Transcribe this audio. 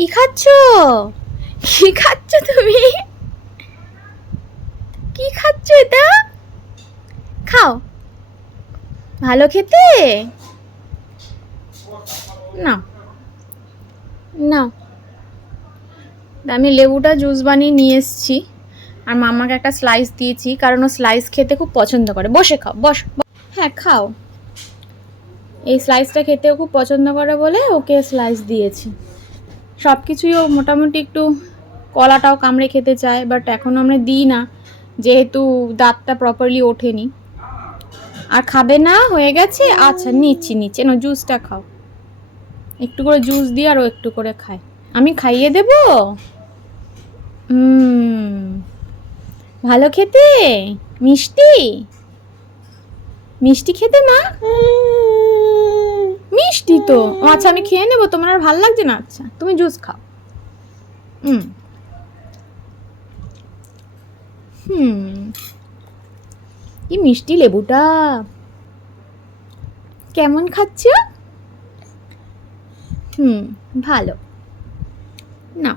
কি খাচ্ছ? কি খাচ্ছ তুমি? কি খাচ্ছ এটা? খাও, ভালো খেতে। না না, আমি লেবুটা জুস বানিয়ে নিয়ে এসেছি আর মামাকে একটা স্লাইস দিয়েছি, কারণ ও স্লাইস খেতে খুব পছন্দ করে। বসে খাও, বস। হ্যাঁ খাও, এই স্লাইসটা খেতেও খুব পছন্দ করে বলে ওকে স্লাইস দিয়েছি। সব কিছুই ও মোটামুটি একটু, কলাটাও কামড়ে খেতে চায়, বাট এখন আমরা দিই না যেহেতু দাঁতটা প্রপারলি ওঠেনি। আর খাবে না, হয়ে গেছে? আচ্ছা নিচ্ছি নিচ্ছি, না জুসটা খাও, একটু করে জুস দিয়ে আর ও একটু করে খায়। আমি খাইয়ে দেব। ভালো খেতে, মিষ্টি মিষ্টি খেতে মা। মিষ্টি তো, আচ্ছা আমি খেয়ে নেবো, তোমার আর ভালো লাগছে না? আচ্ছা তুমি জুস খাও। হুম কি মিষ্টি লেবুটা, কেমন খাচ্ছ? ভালো, না